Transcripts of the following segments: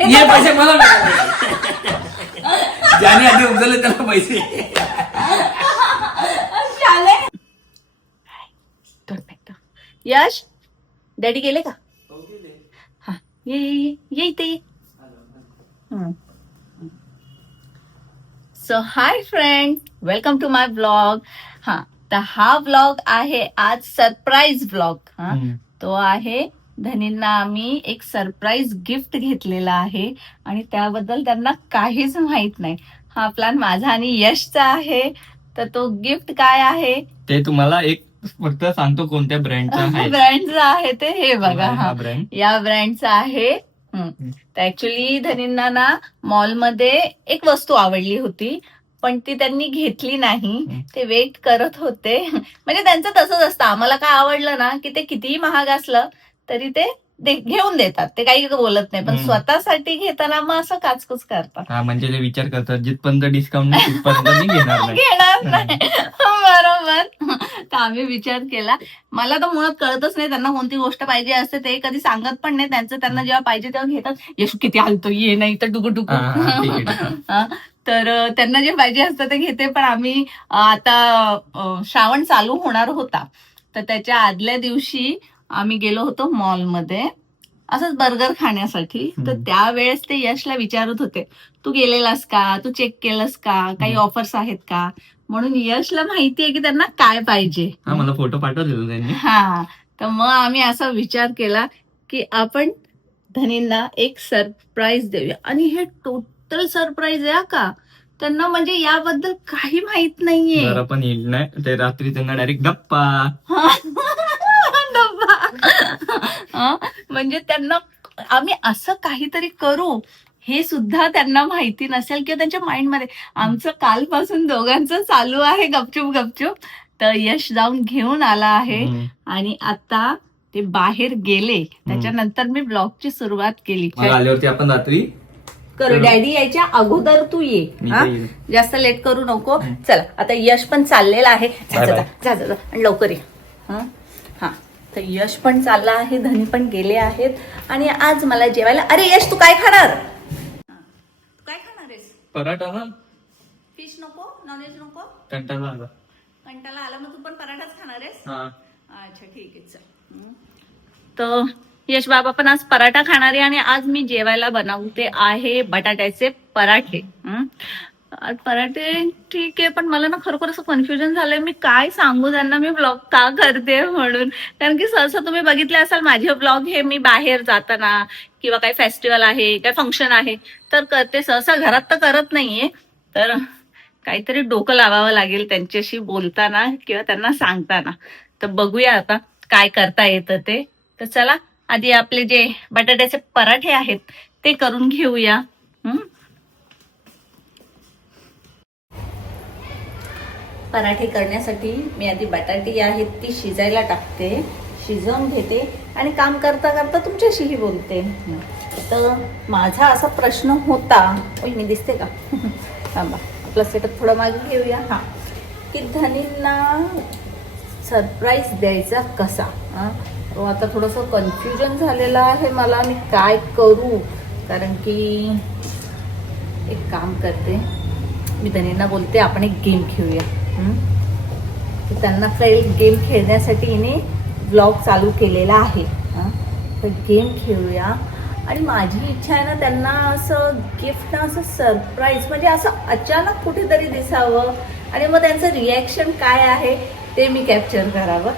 हे पैसे मला मिळाले. ज्याने आधी उचलले त्याला पैसे. यश डॅडी गेले का? हा ये इथे. So hi friend, welcome to my blog. हा तर हा ब्लॉग आहे आज सरप्राईज ब्लॉग. हा तो आहे धनींना आम्ही एक सरप्राईज गिफ्ट घेतलेला आहे आणि त्याबद्दल त्यांना काहीच माहित नाही. हा प्लॅन माझा आणि यशचा आहे. तर तो गिफ्ट काय आहे ते तुम्हाला एक फक्त सांगतो कोणत्या ब्रँडचा आहे. ब्रँडचा आहे ते हे बघा. हा ब्रँड या ब्रँडचा आहे. तर ऍक्च्युली धनींना ना मॉलमध्ये एक वस्तू आवडली होती पण ती त्यांनी घेतली नाही. ते वेट करत होते. म्हणजे त्यांचं तसंच असतं, आम्हाला काय आवडलं ना की ते कितीही महाग असलं तरी ते घेऊन देतात, ते काही बोलत नाही. पण स्वतःसाठी घेताना मग असं काचकूच करतात. हा म्हणजे ते विचार करतात जिथपर्यंत डिस्काउंट नाही तिथपर्यंत मी घेणार नाही. घेणार नाही. बरोबर. तर आम्ही विचार केला. मला तर मुळात कळतच नाही त्यांना कोणती गोष्ट पाहिजे असते, ते कधी सांगत पण नाही. त्यांना जेव्हा पाहिजे तेव्हा घेतात. यश किती हलतो, ये नाही तर डुगू डुगू. तर त्यांना जे पाहिजे असतं ते घेते. पण आम्ही आता श्रावण चालू होणार होता तर त्याच्या आदल्या दिवशी आम्ही गेलो होतो मॉलमध्ये असंच बर्गर खाण्यासाठी. तर त्यावेळेस ते यशला विचारत होते तू गेलेलास का, तू चेक केलंस का, काही ऑफर्स आहेत का. म्हणून यशला माहिती आहे की त्यांना काय पाहिजे. मला फोटो पाठवलेला त्यांनी. हा तर मग आम्ही असा विचार केला की आपण धनींना एक सरप्राईज देऊया. आणि हे टोटल सरप्राईज आहे का, त्यांना म्हणजे याबद्दल काही माहित नाहीये. जरा पण येईल नाही ते रात्री त्यांना डायरेक्ट गप्पा. म्हणजे त्यांना आम्ही असं काहीतरी करू हे सुद्धा त्यांना माहिती नसेल किंवा त्यांच्या माइंडमध्ये. आमचं कालपासून दोघांचं चालू आहे गपचूप गपचूप. तर यश जाऊन घेऊन आला आहे आणि आता ते बाहेर गेले. त्याच्यानंतर मी ब्लॉगची सुरुवात केली. आल्यावरती आपण रात्री करू. डॅडी यायच्या अगोदर तू ये. जास्त लेट करू नको. चला आता यश पण चाललेला आहे. जा आणि लवकर ये. हा तर यश पण चालला आहे, धनी पण गेले आहेत. आणि आज मला जेवायला, अरे यश तू काय खाणार? तू काय खाणार आहेस? पराठा ना. फिश नको, नॉनव्हेज नको? कंटाळा आला. कंटाळा आला मग तू पण पराठाच खाणार आहेस? अच्छा ठीक आहे चल. तर यश बाबा पण आज पराठा खाणार आहे आणि आज मी जेवायला बनवते आहे बटाट्याचे पराठे. पराठे ठीक आहे पण मला ना खरोखर असं कन्फ्युजन झालंय मी काय सांगू त्यांना मी ब्लॉग का करते म्हणून. कारण की सहसा तुम्ही बघितले असाल माझे ब्लॉग हे मी बाहेर जाताना किंवा काही फेस्टिवल आहे काय फंक्शन आहे तर करते. सहसा घरात तर करत नाहीये. तर काहीतरी डोकं लावावं लागेल त्यांच्याशी बोलताना किंवा त्यांना सांगताना. तर बघूया आता काय करता येतं ते. तर चला आधी आपले जे बटाट्याचे पराठे आहेत ते करून घेऊया. पराठे करण्यासाठी मी आधी बटाटी आहेत ती शिजायला टाकते, शिजवून घेते आणि काम करता करता तुमच्याशीही बोलते. तर माझा असा प्रश्न होता, मी दिसते का? थांबा आपला सेटअप थोडा मागे घेऊया. हा की धनींना सरप्राईज द्यायचा कसा. आता थोडंसं कन्फ्युजन झालेलं आहे मला, मी काय करू. कारण की एक काम करते मी, धनींना बोलते आपण एक गेम खेळूया. त्यांना काही गेम खेळण्यासाठी हिने ब्लॉग चालू केलेला आहे. तर गेम खेळूया. आणि माझी इच्छा आहे ना त्यांना असं गिफ्ट ना असं सरप्राईज म्हणजे असं अचानक कुठेतरी दिसावं आणि मग त्यांचं रिॲक्शन काय आहे ते मी कॅप्चर करावं.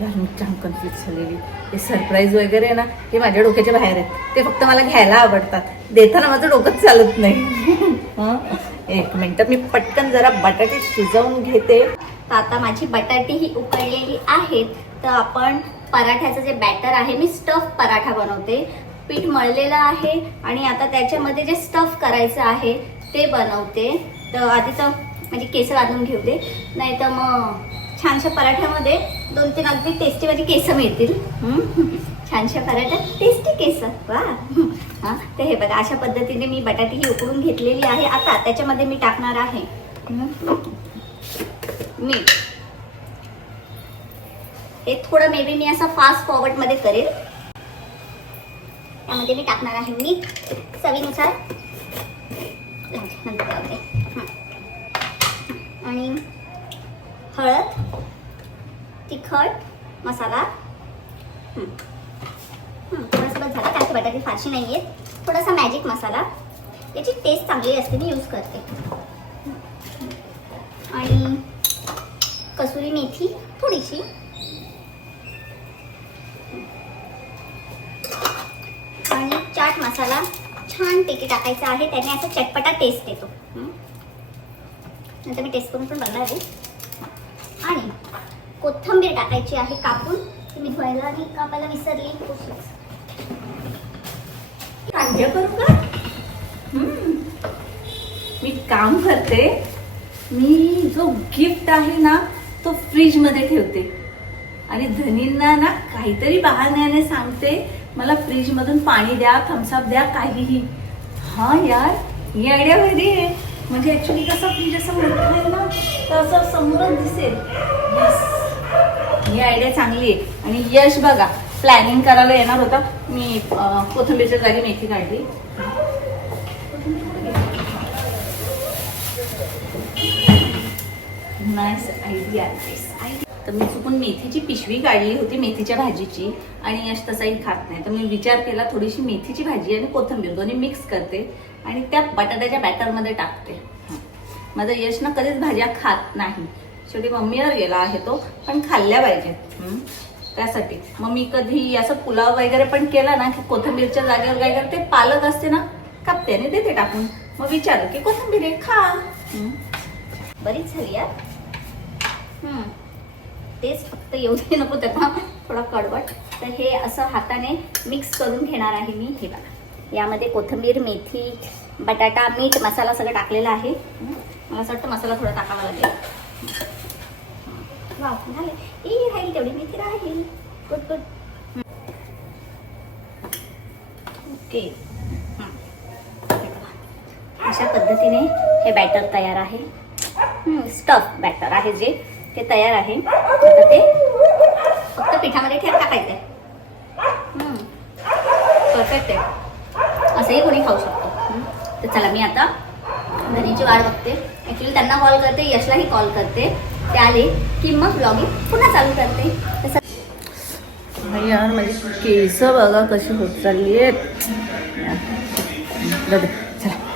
यार मी छान कन्फ्युज झालेली. हे सरप्राईज वगैरे ना हे माझ्या डोक्याच्या बाहेर आहेत. ते फक्त मला घ्यायला आवडतात, देताना माझं डोकंच चालत नाही. एक मिनिट मी पटकन जरा बटाटे शिजवून घेते. तर आता माझी बटाटी ही उकळलेली आहेत. तर आपण पराठ्याचं जे बॅटर आहे मी स्टफ पराठा बनवते. पीठ मळलेलं आहे आणि आता त्याच्यामध्ये जे स्टफ करायचं आहे ते बनवते. तर आधी तर म्हणजे केस बांधून घेऊ दे, नाही तर मग छानशा पराठ्यामध्ये 2-3 अगदी टेस्टी माझी केस मिळतील. छानशा पराठ्यात टेस्टी केस. वा. तर हे बघा अशा पद्धतीने मी बटाटी ही उकळून घेतलेली आहे. आता त्याच्यामध्ये मी टाकणार आहे मीठ. हे थोडं मे बी मी असं फास्ट फॉरवर्ड मध्ये करेल. त्यामध्ये मी टाकणार आहे मीठ चवीनुसार नंतर लावते. आणि हळद, तिखट मसाला थोडंसं बस झालं, कारण की बटाटे फारशी नाही आहेत. थोडासा मॅजिक मसाला, याची टेस्ट चांगली असते, मी यूज करते. आणि कसुरी मेथी थोडीशी, आणि चाट मसाला छानपैकी टाकायचा आहे, त्याने असं चटपटा टेस्ट येतो. नंतर मी टेस्ट करून पण बघणार आहे. आणि कोथिंबीर टाकायची आहे कापून, ती मी धुवायला आणि कापायला विसरली. कांद्या करू का? मी काम करते, मी जो गिफ्ट आहे ना तो फ्रीज मध्ये ठेवते आणि धनींना ना काहीतरी बहाण्याने सांगते मला फ्रीज मधून पाणी द्या, थम्सअप द्या, काहीही. हा यार, ही आयडिया भारी आहे. म्हणजे ऍक्च्युली कसं फ्रीज असं मोठं आहे ना तर असं समोरच दिसेल. येस, ही आयडिया चांगली आहे. आणि यश बघा प्लॅनिंग करायला येणार होता, मी कोथिंबीरच्या जागी मेथी काढली. Nice idea. तर मी चुकून मेथीची पिशवी काढली होती मेथीच्या भाजीची, आणि यश तसाही खात नाही. तर मी विचार केला थोडीशी मेथीची भाजी आणि कोथिंबीर दोन्ही मिक्स करते आणि त्या बटाट्याच्या बॅटरमध्ये टाकते. माझा यश ना कधीच भाज्या खात नाही, शेवटी मम्मीवर गेला आहे तो, पण खाल्ल्या पाहिजे त्यासाठी. मग मी कधी असं पुलाव वगैरे पण केला ना की कोथिंबीरच्या जागेवर काय करते, पालक असते ना कापते आणि देते टाकून. मग विचार की कोथिंबीर आहे खा. बरीच झाली यार. तेच फक्त एवढे नको त्याला थोडा कडवट. तर हे असं हाताने मिक्स करून घेणार आहे मी. हे बघा, यामध्ये कोथिंबीर, मेथी, बटाटा, मीठ, मसाला सगळं टाकलेला आहे. मला असं वाटतं मसाला थोडा टाकावा लागेल. वाव, झाले. राहील तेवढी मेथी राहील. Good good. ओके, अशा पद्धतीने हे बॅटर तयार आहे. स्टफ बॅटर आहे जे, ते तयार आहे. आता ते फक्त पिठामध्ये टाकायचं आहे. परफेक्ट आहे, असंही कोणी खाऊ शकतो. तर चला मी आता धनीची वाट बघते. ॲक्च्युली त्यांना कॉल करते, यशलाही कॉल करते. ते आले की मग ब्लॉगिंग पुन्हा चालू करते. तसं यार माझी केस बघा कशी होत चालली आहेत.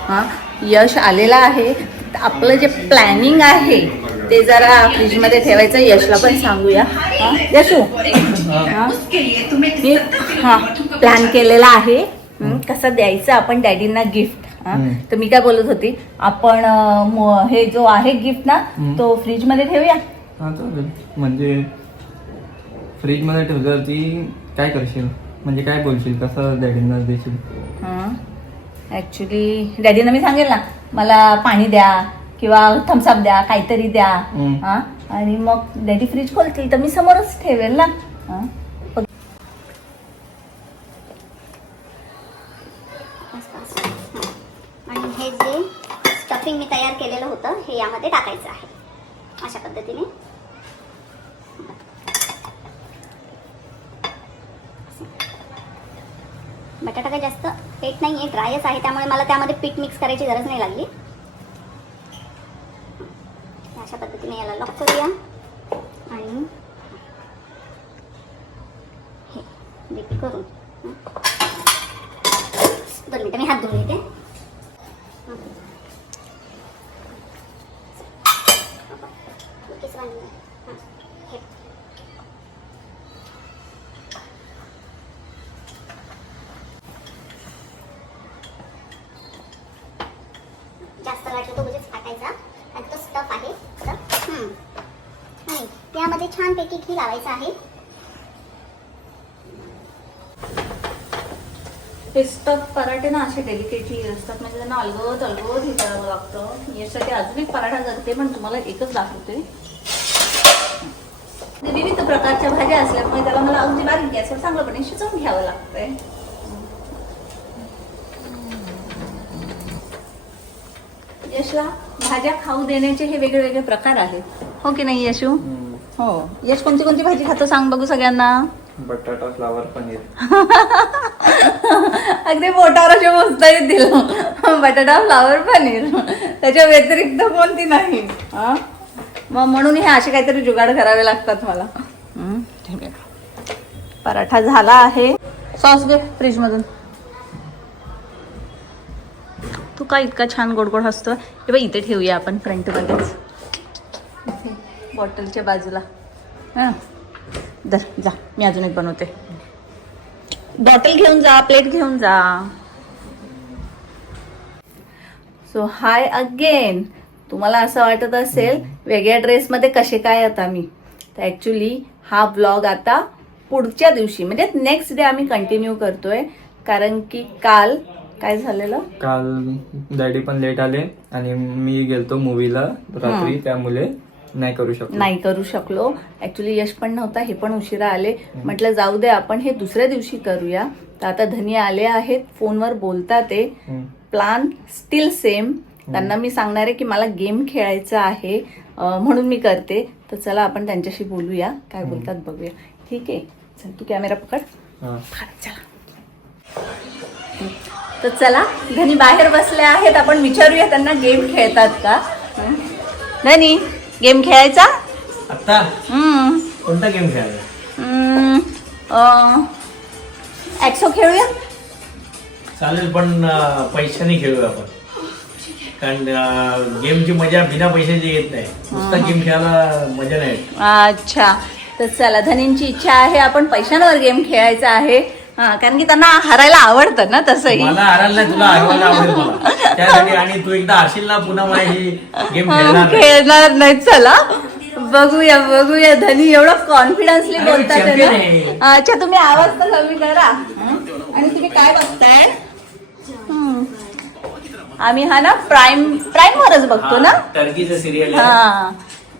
हा, यश आलेला आहे. आपलं जे प्लॅनिंग आहे ते जरा फ्रीजमध्ये ठेवायचं. यशला पण सांगूया. यशू, मी प्लॅन केलेला आहे कसं द्यायचं आपण डॅडींना गिफ्ट. तर मी काय बोलत होती, आपण हे जो आहे गिफ्ट ना तो फ्रीज मध्ये ठेवूया. हा चालेल. म्हणजे फ्रीज मध्ये ठेवल्यावरती काय करशील, म्हणजे काय बोलशील, कसं डॅडींना देशील? ऍक्च्युली डॅडींना मी सांगेल ना मला पाणी द्या किंवा थम्सअप द्या, काहीतरी द्या. आणि मग डॅडी फ्रीज खोलतील तर मी समोरच ठेवेल ना. आणि हे जे स्टफिंग मी तयार केलेलं होतं हे यामध्ये टाकायचं आहे अशा पद्धतीने. बटाटा काही जास्त पेट नाही आहे, ड्रायच आहे, त्यामुळे मला त्यामध्ये पीठ मिक्स करायची गरज नाही लागली. अशा पद्धतीने याला लॉक करूया आणि हे डीप करून 2 मिनिटं मी हात धुवून घेते. जास्त वाटलं तो उगीच फाटायचा, आणि तो स्टफ आहे. आणि यामध्ये छानपैकी घी लावायचं आहे. हे स्टफ पराठे ना असे डेलिकेटली असतात, म्हणजे त्यांना अलगद अलगद हे करावं लागतं. यासाठी अजून एक पराठा करते, पण तुम्हाला एकच दाखवते. विविध प्रकारच्या भाज्या असल्यामुळे त्याला मला अगदी बारीक गॅसवर चांगलंपणे शिजवून घ्यावं लागतंय. यशला भाज्या खाऊ देण्याचे हे वेगळे वेगळे प्रकार आहेत, हो की नाही यशू? हो. यश कोणती कोणती भाजी खातो सांग बघू सगळ्यांना. बटाटा फ्लावर पनीर. अगदी पोटावर असे मोजता येतील. बटाटा फ्लावर पनीर, त्याच्या व्यतिरिक्त कोणती नाही. हा, मग म्हणून हे असे काहीतरी जुगाड करावे लागतात मला. ठीक आहे. पराठा झाला आहे. सॉस घे फ्रीज मधून. तू काय इतका छान गोड गोड हसतोय. हे बघ इथे ठेवूया आपण फ्रंट मध्येच, बॉटलच्या बाजूला. हां दर जा, मी अजून एक बनवते. बॉटल घेऊन जा, प्लेट घेऊन जा. सो हाय अगेन. तुम्हाला असं वाटत असेल वेगळ्या ड्रेसमध्ये कसे काय आता मी, तर ॲक्च्युली हा व्लॉग आता पुढच्या दिवशी म्हणजे नेक्स्ट डे आम्ही कंटिन्यू करतोय. कारण की काल काय झालेलं, काल डॅडी पण लेट आले आणि मी गेलतो मूवीला रात्री, त्यामुळे नाही करू शकलो. ऍक्च्युली यश पण नव्हता, हे पण उशिरा आले. म्हटलं जाऊ दे आपण हे दुसऱ्या दिवशी करूया. तर आता धनी आले आहेत, फोनवर बोलतात ते. Plan steel same. त्यांना मी सांगणार आहे की मला गेम खेळायचा आहे म्हणून मी करते. तर चला आपण त्यांच्याशी बोलूया, काय बोलतात बघूया. ठीक आहे, चल तू कॅमेरा पकड. चला तर चला, धनी बाहेर बसले आहेत, आपण विचारूया त्यांना गेम खेळतात का. धनी गेम खेळायचा आता कोणता गेम खेळायचा? ऍक्सो खेळूया. चालेल, पण पैशाने खेळूया आपण. कारण गेमची मजा बिना पैशाची येत नाही. नुसता गेम खेळायला मजा नाही. अच्छा, तर चला, धनींची इच्छा आहे आपण पैशांवर गेम खेळायचा आहे. कारण की त्यांना हरायला आवडतं ना. तसंही मला हरायला नाही, तुला हरवायला आवडेल मला त्यासाठी. आणि तू एकदा हरशील ना, पुन्हा मला ही गेम खेळणार नाही. चला बघूया बघूया. धनी एवढं कॉन्फिडन्सली बोलतात ना. अच्छा, तुम्ही आवाज तर कमी करा. आणि तुम्ही काय बघताय? आम्ही हा ना प्राईम वरच बघतो ना. टर्कीचं सिरियल हा,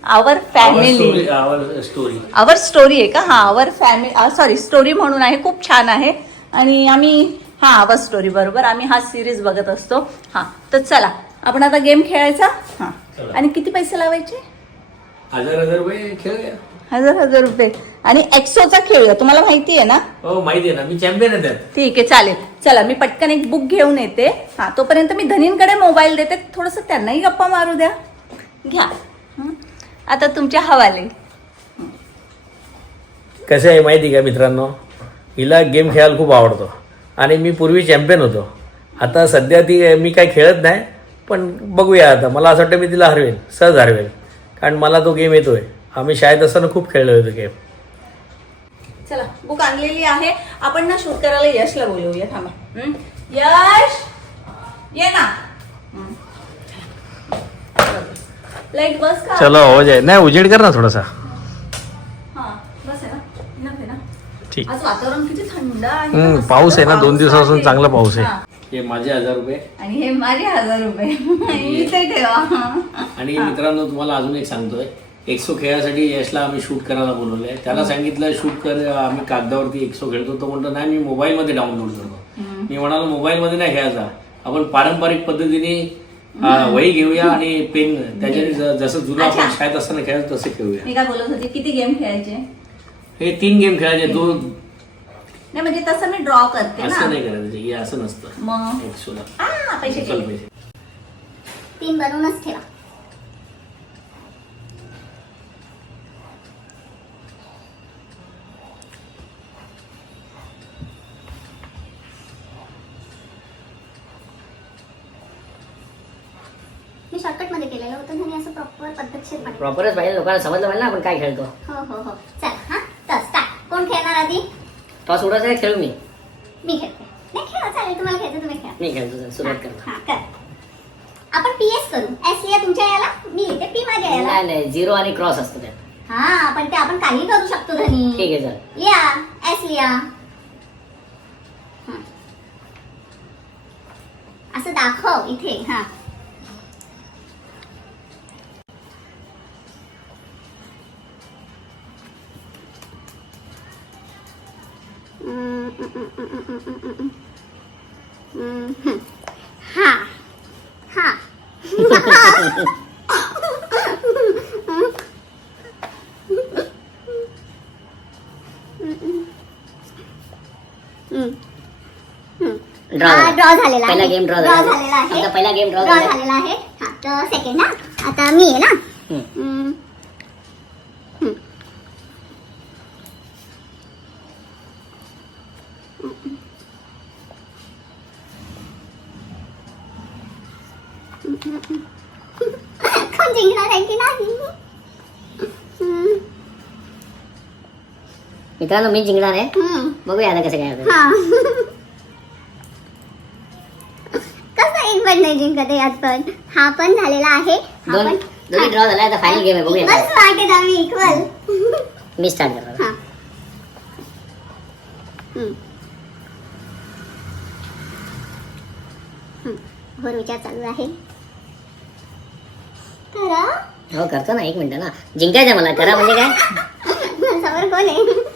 आवर फॅमिली, आवर स्टोरी आहे का? हा, आवर फॅमिली, सॉरी स्टोरी म्हणून आहे. खूप छान आहे. आणि आम्ही आवर स्टोरी बरोबर आम्ही हा सिरीज बघत असतो. हा, तर चला आपण आता गेम खेळायचा. हा, आणि किती पैसे लावायचे? 1000 रुपये खेळूया. 1000 रुपये. आणि एक्सोचा खेळूया. तुम्हाला माहिती आहे ना? हो माहिती आहे ना, मी चॅम्पियन आहे त्यात. ठीक आहे, चालेल. चला मी पटकन एक बुक घेऊन येते. हा, तोपर्यंत मी धनींकडे मोबाईल देते, थोडस त्यांनाही गप्पा मारू द्या. घ्या, आता तुमच्या हवाले. कसं आहे माहिती का मित्रांनो, हिला गेम खेळायला खूप आवडतो. आणि मी पूर्वी चॅम्पियन होतो. आता सध्या ती मी काही खेळत नाही, पण बघूया आता. मला असं वाटतं मी तिला हरवेन, सहज हरवेन. कारण मला तो गेम येतोय. आम्ही शाळेत असताना खूप खेळलो होतो गेम. चला, बुक आणलेली आहे. आपण ना शूट करायला यशला बोलवूया. थांबा. यश ये ना. लाईट बस का? चलो हो जाए. नाही, उजेड कर ना थोडासा. हा, बस आहे ना. इनफ आहे ना. ठीक. आज वातावरण किती थंड आहे. पाऊस आहे ना, 2 दिवसापासून आहे. चांगला पाऊस आहे. हा. हे माझे 1000 रुपये आणि हे माझे 1000 रुपये. इथे ठेवा. आणि मित्रांनो, तुम्हाला अजून एक सांगतोय. एक्सो खेळासाठी यशला आम्ही शूट करायला बोलवलंय. त्याला सांगितलं शूट कर, आम्ही कागदावरती एक्सो खेळतो. तो म्हणतो नाही, मी मोबाईलमध्ये डाउनलोड करतो. मी म्हणालो मोबाईलमध्ये नाही खेळायचा, आपण पारंपरिक पद्धतीने वही घेऊया आणि पेन, त्याच्याने जसं जुनं आपण शाळेत असताना खेळायचं तसं खेळूया. मी काय बोलत होती, किती गेम खेळायचे? हे 3 गेम खेळायचे. 2 नाही म्हणजे तसं मी ड्रॉ करते ना. असं नाही करायचं, हे असं नसतं. मग एक्सोला पैसे चल पैसे. 3 बनवूनच ठेवा. मी शॉर्टकट मध्ये केलेलं होतं आणि असं प्रॉपर पद्धतशीरपणे. प्रॉपरच पाहिजे, लोकांना समजलं पाहिजे ना आपण काय खेळतो. हो हो हो, चला. हा, तर स्टार्ट. कोण खेळणार आधी? टॉस उडायचा आहे, खेळू मी. मी खेळते. नाही खेळा, चालेल. तुम्हाला खेळायचं तुम्ही खेळा. मी खेळतो, चल, सुरुवात करतो. हा, कर. आपण PS करू. S लिहा तुमच्या याला, मी लिहिते P माझ्या याला. नाही नाही, 0 आणि क्रॉस असतो त्यात. हा, पण ते आपण काही करू शकतो धनी. ठीक आहे, चल. लिहा, S लिहा. असं दाखव इथे. हा, हा हा. ड्रॉ झालेला पहिला आहे. game draw Draw झालेला झालेला आहे. आमचा पहिला game draw Draw झालेला. झालेला आहे. हा, तर सेकंड ना, आता मी आहे ना. हम्म. कोण जिंकणार आहे की नाही? मित्रांनो मी जिंकणार आहे. हम्म. बघूया आता कसं काय होतं. हा. कसं एक पण नाही जिंकत आहे यात पण. हा पण झालेला आहे. हा दोन पण. दोन्ही ड्रॉ झाला आता फायनल गेम आहे बघूया इक्वल काय. वाटेत आम्ही इक्वल. मी स्टार्ट करतो. हा. हम्म. वर विचार चालू आहे. करा. हो करतो ना, एक मिनिट ना. जिंकायचं मला, करा म्हणजे काय. समोर कोण आहे?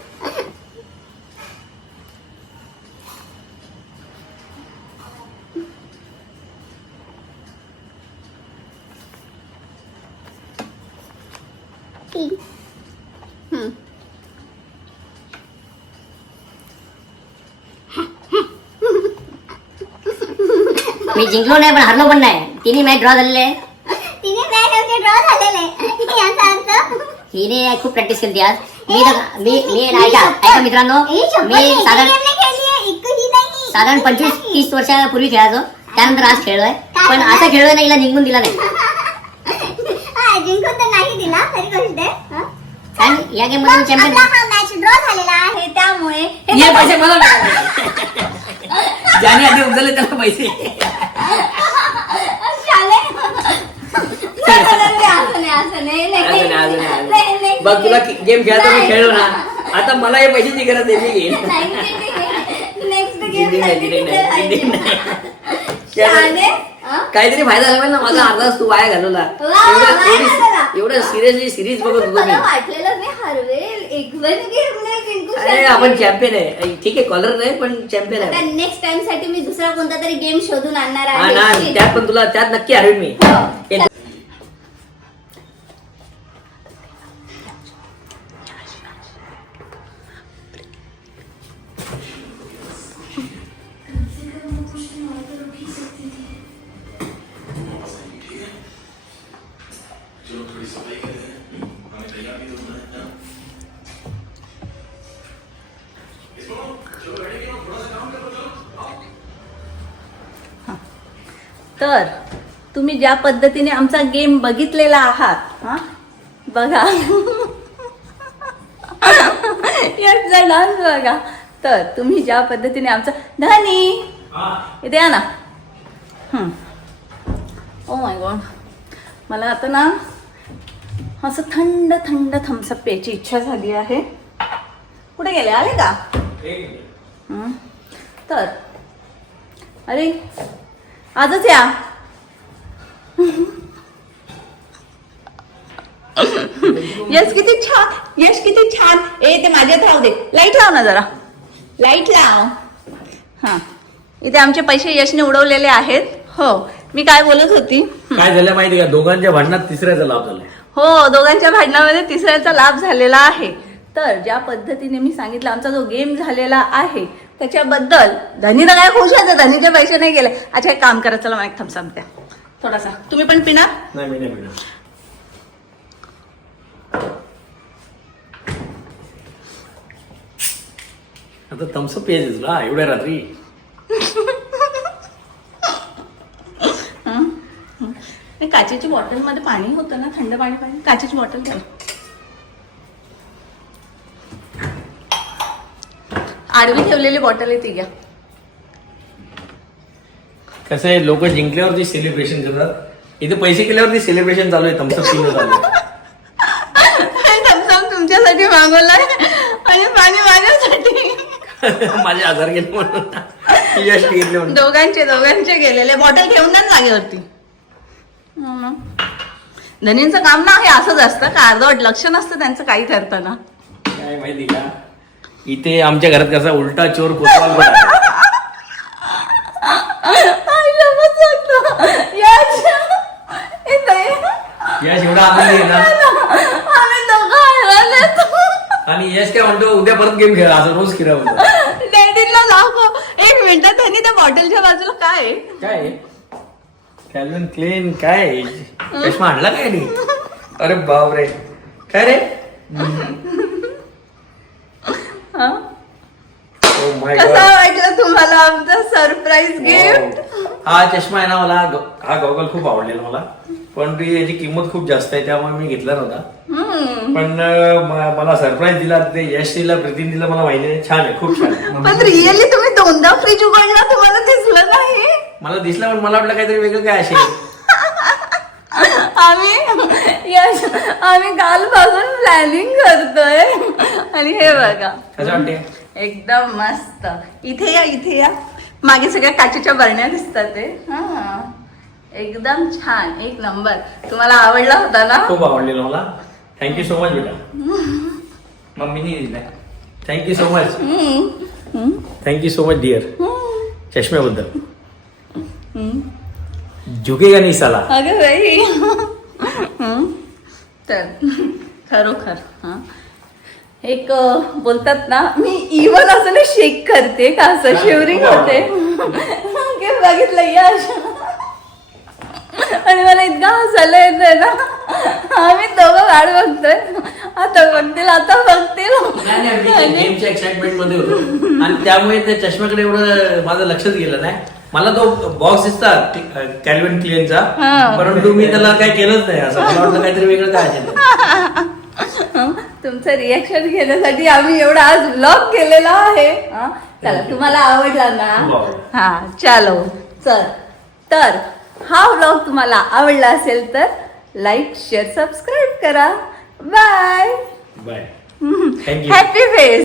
हम्म. मी जिंकलो नाही पण हरलो पण नाही. तिन्ही मॅच ड्रॉ झालेले आहे. तिने मॅच आमचे ड्रॉ झालेले. याचा अर्थ हिने खूप प्रॅक्टिस केली आज. मी ऐका मित्रांनो, मी साधारण 25-30 वर्षापूर्वी खेळायचो. त्यानंतर आज खेळलोय, पण असं खेळलोय ना हिला जिंकून दिला नाही. जिंकून तर नाही दिला तरी गोष्ट आहे. हं? आणि या गेम मध्ये आपला चॅम्पियन. हा मॅच ड्रॉ झालेला आहे त्यामुळे ये पैसे मला मिळाले. ज्याने आधी उचलले त्याला पैसे. असं नाही. बघ तुला गेम खेळायचा मी खेळलो ना, आता मला हे पैशाची गरज आहे, मी घेईन. काहीतरी फायदा झाला पाहिजे ना. माझा अर्धा तास तू वाया घालवला. एवढं सिरियसली सिरीज बघत होतो मी. मला वाटलेलं मी हरवेल. एक पण गेम नाही जिंकू अरे आपण चॅम्पियन आहे. ठीक आहे, कॉलर नाही पण चॅम्पियन आता आहे. नेक्स्ट टाइम साठी मी दुसरा कोणता तरी गेम शोधून आणणार हा ना, आहे. त्यात पण तुला त्यात नक्की हरवेल मी. हो. तर तुम्ही ज्या पद्धतीने आमचा गेम बघितलेला आहात, हा बघा याचा डान्स बघा. तर तुम्ही ज्या पद्धतीने आमचा धनी इथे या ना. ओ माय गॉड, मला आता ना असं थंड थंड थम्सअप प्यायची इच्छा झाली आहे. कुठे गेले, आले का? तर अरे आजच या. यश किती छान, यश किती छान. ए ते माझ्यात राहू दे. लाईट लाव ना जरा, लाईट लाव. हा, इथे आमचे पैसे यशने उडवलेले आहेत. हो, मी काय बोलत होती. काय झालं माहिती का, दोघांच्या भांडणात तिसऱ्याचा लाभ झाला. हो, दोघांच्या भांडणामध्ये तिसऱ्याचा लाभ झालेला आहे. तर ज्या पद्धतीने मी सांगितलं आमचा जो गेम झालेला आहे त्याच्याबद्दल धनीला काय खुश आहे. धनीचे पैसे नाही गेले. अच्छा एक काम करा, चला मला एक थम्सअप द्या थोडासा. तुम्ही पण पिणार? नाही मी नाही पिणार. आता थम्सअप प्यायचं तुला एवढ्या रात्री? काचेची बॉटल मध्ये पाणी होतं ना, थंड पाणी पाणी. काचेची बॉटल द्या. आडवी ठेवलेली बॉटल आहे ती घ्या. कसं आहे, लोक जिंकल्यावरती सेलिब्रेशन करतात. इथे पैसे केल्यावरती सेलिब्रेशन चालू आहे. थम्सअप पिलं चालू आहे. थम्सअप तुमच्यासाठी मागवलाय आणि पाणी माझ्यासाठी. माझे आजार गेले म्हणून, यश घेतले म्हणून. दोघांचे गेलेले. बॉटल ठेवून ना जागेवरती. धनींचं काम ना हे असंच असतं का, अर्धवट लक्ष नसतं त्यांचं काही करताना. काय माहिती का, इथे आमच्या घरात कसा उलटा चोर कोतवाल पण आहे. यश एवढा आनंदी आहे ना, आणि यश काय म्हणतो उद्या परत गेम खेळा, असं रोज खेळा म्हणतो. डॅडी साईडला दाखव. एक मिनिट, त्यांनी त्या बॉटलच्या बाजूला काय आहे? काय कॅल्विन क्लीन काय चष्मा आणला काय नाही? अरे बापरे, काय रे? हा? Oh my कसा God. वाटलं तुम्हाला आमचा सरप्राईज गिफ्ट? Wow. हा चष्मा आहे ना, मला हा गॉगल खूप आवडलेला मला, पण याची किंमत खूप जास्त आहे त्यामुळे मी घेतला नव्हता. पण मला सरप्राईज दिला, ते यश दिला, प्रीतीन दिला, मला माहिती आहे. छान आहे, खूप छान आहे. पण रिअली तुम्ही दोनदा फ्रीज उघडला, तुम्हाला दिसलं नाही? मला दिसला, पण मला वाटलं काहीतरी वेगळं काय असेल. आम्ही कालपासून प्लॅनिंग करतोय आणि हे बघा कसं वाटते? एकदम मस्त. इथे या. मागे सगळ्या काचेच्या बरण्या दिसतात ते. हा, एकदम छान, एक नंबर. तुम्हाला आवडला होता ना? खूप आवडलेलं मला. थँक्यू सो मच बेटा. मम्मीने दिलाय. Thank you so much. Thank you so much dear. चष्म्याबद्दल. झुकेगा नाही साला. अगं बाई. तर खरोखर हा, एक बोलतात ना, मी इव्हन असं नाही शेक करते का, असं शिवरिंग होते की बघितलं यश. आणि मला इतका हसायला येतंय ना. आम्ही दोघं वाट बघतोय, आता बघतील. गेमच्या एक्साइटमेंट मध्ये होतो आणि त्यामुळे त्या चष्म्याकडे एवढं माझं लक्षच गेलं नाही. मला तो बॉक्स दिसतात कॅल्विन क्लीनचा, परंतु मी त्याला काही केलंच नाही. असं मला वाटलं काहीतरी वेगळं काय असेल. तुमचं रिएक्शन घेण्यासाठी आम्ही एवढा आज व्लॉग केलेला आहे. हा, चला, तुम्हाला आवडला ना? खूप आवडला. हा, चलो चल. तर हा व्लॉग तुम्हाला आवडला असेल तर लाईक, शेअर, सबस्क्राईब करा. Bye. Bye. Thank you. Happy face.